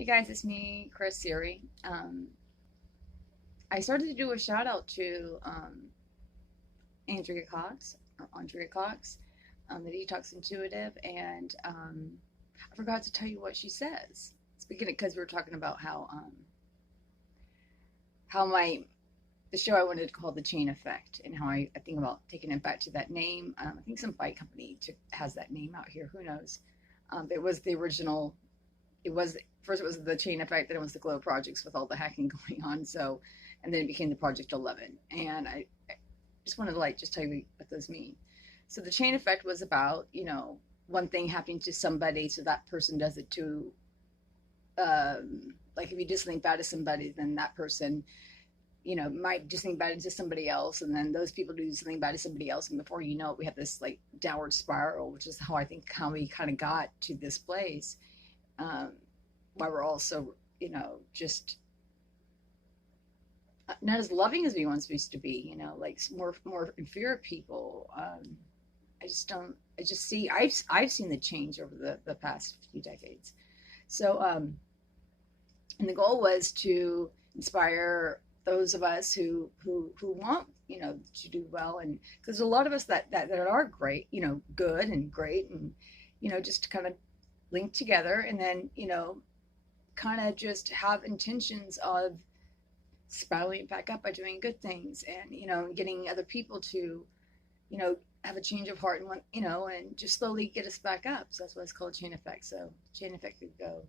Hey guys, it's me, Chris Siri. I started to do a shout out to Andrea Cox, or Andrea Cox, the Detox Intuitive, and I forgot to tell you what she says. Speaking of, because we were talking about how my the show I wanted to call The Chain Effect, and how I think about taking it back to that name. I think some bike company has that name out here. Who knows? It was the original. It was first it was the Chain Effect, then it was the Glow Projects with all the hacking going on. So, and then it became the Project 11. And I just wanted to just tell you what those mean. So the Chain Effect was about one thing happening to somebody, so that person does it to like if you do something bad to somebody, then that person might do something bad to somebody else, and then those people do something bad to somebody else, and before you know it, we have this like downward spiral, which is how I think how we kind of got to this place. Why we're all so, just not as loving as we once used to be, like more in fear of people. I just don't, I just see, I've seen the change over the past few decades. So, and the goal was to inspire those of us who want, to do well. And because a lot of us that are great, good and great, and, just kind of link together, and then kind of just have intentions of spiraling it back up by doing good things, and getting other people to have a change of heart, and want and just slowly get us back up. So that's why it's called chain effect. So chain effect could go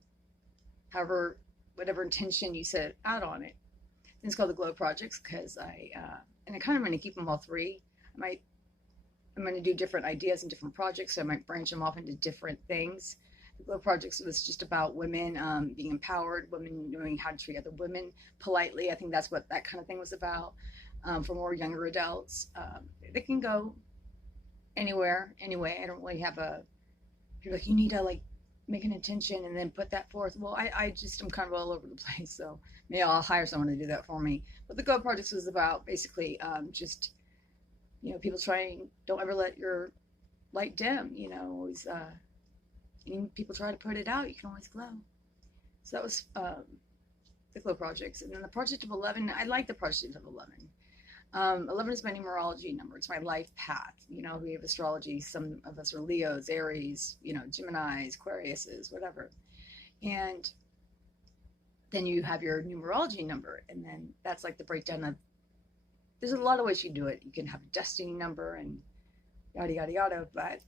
however, whatever intention you set out on it. And it's called the Glow Projects because and I kind of want to keep them all three. I'm going to do different ideas and different projects, so I might branch them off into different things. The Glow Projects was just about women being empowered, women knowing how to treat other women politely. I think that's what that kind of thing was about. For more younger adults, they can go anywhere, anyway. I don't really have a. You're like, you need to like make an intention and then put that forth. Well, I just am kind of all over the place, so maybe I'll hire someone to do that for me. But the Glow Projects was about basically just people trying, don't ever let your light dim. Always people try to put it out, you can always glow. So that was the Glow Projects. And then the Project of 11, I like the Project of 11. 11 is my numerology number. It's my life path. We have astrology. Some of us are Leos, Aries, Geminis, Aquariuses, whatever. And then you have your numerology number. And then that's like the breakdown of, there's a lot of ways you do it. You can have a destiny number and yada, yada, yada. But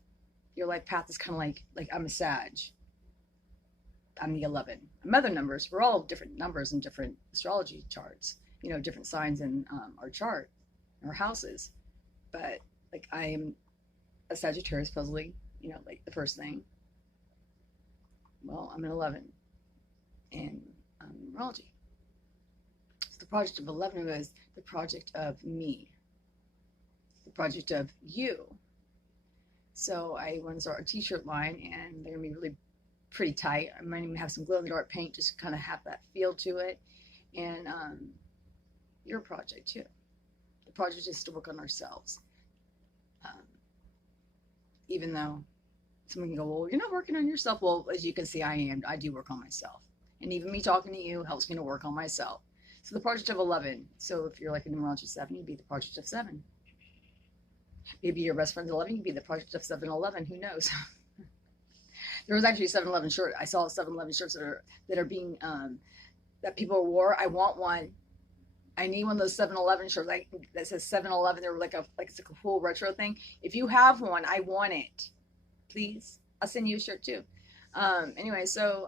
your life path is kind of like I'm a Sag. I'm the 11. My other numbers, we're all different numbers in different astrology charts, different signs in our chart, our houses. But like I am a Sagittarius, supposedly, like the first thing. Well, I'm an 11 in numerology. So the project of 11 was the project of me, the project of you. So I want to start a t-shirt line, and they're going to be really pretty tight. I might even have some glow-in-the-dark paint, just kind of have that feel to it. And your project too. The project is to work on ourselves. Even though someone can go, well, you're not working on yourself. Well, as you can see, I am. I do work on myself. And even me talking to you helps me to work on myself. So the project of 11. So if you're like a numerology 7, you'd be the project of 7. Maybe your best friend's 11, you'd be the project of 7-11. Who knows? There was actually a 7-11 shirt. I saw 7-11 shirts that are being that people wore. I want one. I need one of those 7-11 shirts like that says 7-11. They're like it's a cool retro thing. If you have one, I want it. Please, I'll send you a shirt too. Anyway, so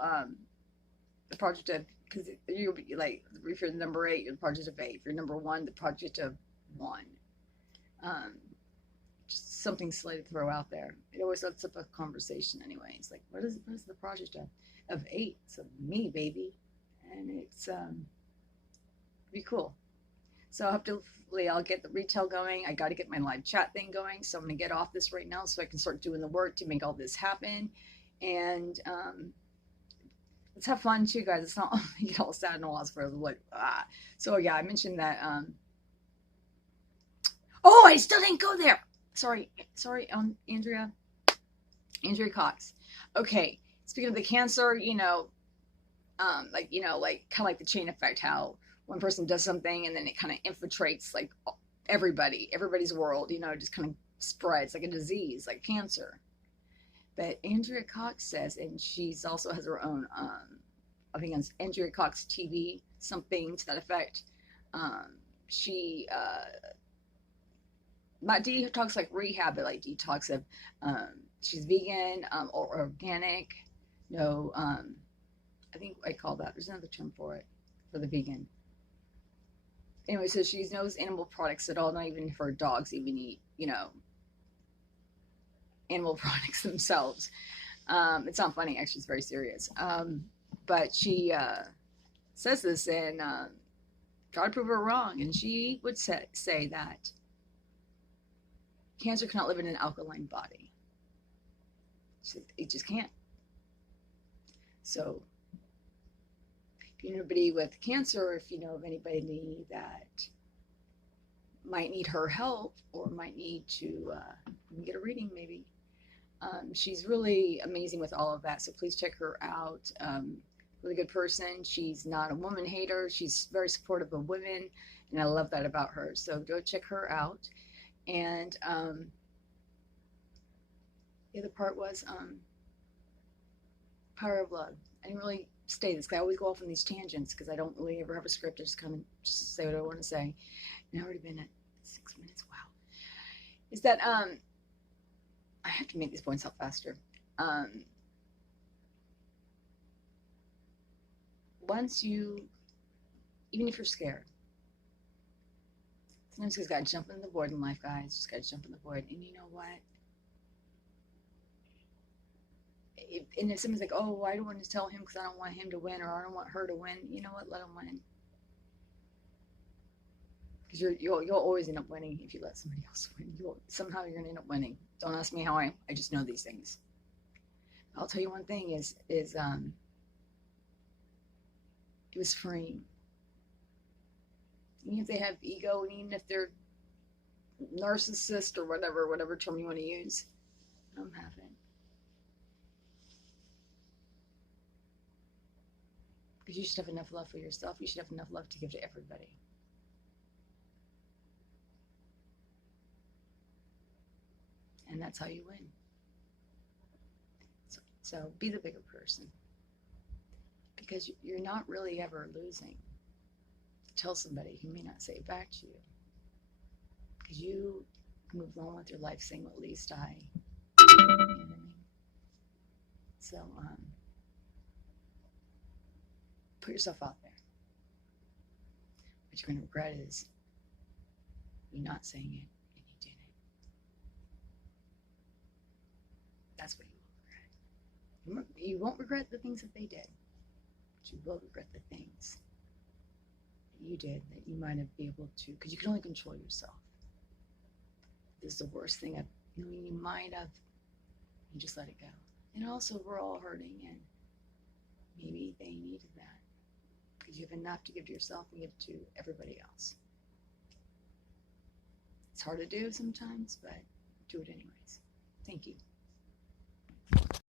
the project of, because you'll be like, if you're the number 8, you're the project of 8. If you're number 1, the project of 1. Just something silly to throw out there. It always sets up a conversation anyway. It's like, what is the project of 8? So me, baby. And it's be cool. So hopefully I'll get the retail going. I got to get my live chat thing going. So I'm going to get off this right now so I can start doing the work to make all this happen. And let's have fun too, guys. It's not get all sad and all for like So yeah, I mentioned that. Oh, I still didn't go there. Sorry, Andrea Cox. Okay, speaking of the cancer, Like, you know, like kind of like the chain effect, how one person does something and then it kind of infiltrates like everybody's world, you know, just kind of spreads like a disease, like cancer. But Andrea Cox says, and she's also has her own, I think it's Andrea Cox TV, something to that effect. She not detox like rehab, but like detox of, she's vegan, or organic, no, I think I call that. There's another term for it, for the vegan. Anyway, so she knows animal products at all. Not even her dogs even eat, you know, animal products themselves. It's not funny, actually. It's very serious. But she says this and try to prove her wrong. And she would say that cancer cannot live in an alkaline body. It just can't. So if you know anybody with cancer, if you know of anybody that might need her help or might need to get a reading, maybe. She's really amazing with all of that. So please check her out. Really good person. She's not a woman hater. She's very supportive of women, and I love that about her. So go check her out. And the other part was power of love. I didn't really stay this. I always go off on these tangents because I don't really ever have a script. I just kind of just say what I want to say. And I've already been at 6 minutes. Wow. Is that I have to make these points out faster. Once you, even if you're scared, sometimes you just gotta jump in the void in life, guys. Just gotta jump in the void. And you know what? And if someone's like, oh, I don't want to tell him because I don't want him to win or I don't want her to win, you know what? Let him win. Because you'll always end up winning if you let somebody else win. Somehow you're gonna end up winning. Don't ask me how I just know these things. I'll tell you one thing is it was freeing. Even if they have ego, and even if they're narcissist or whatever term you want to use, I'm having. Because you should have enough love for yourself. You should have enough love to give to everybody. And that's how you win. So be the bigger person. Because you're not really ever losing. Tell somebody who may not say it back to you. Because you move on with your life saying, well, at least I. You know what I mean? So, put yourself out there. What you're going to regret is you not saying it and you did it. That's what you will regret. You won't regret the things that they did, but you will regret the things that you did that you might have been able to, because you can only control yourself. This is the worst thing you might have. You just let it go. And also, we're all hurting, and maybe they needed that. Because you have enough to give to yourself and give to everybody else. It's hard to do sometimes, but do it anyways. Thank you.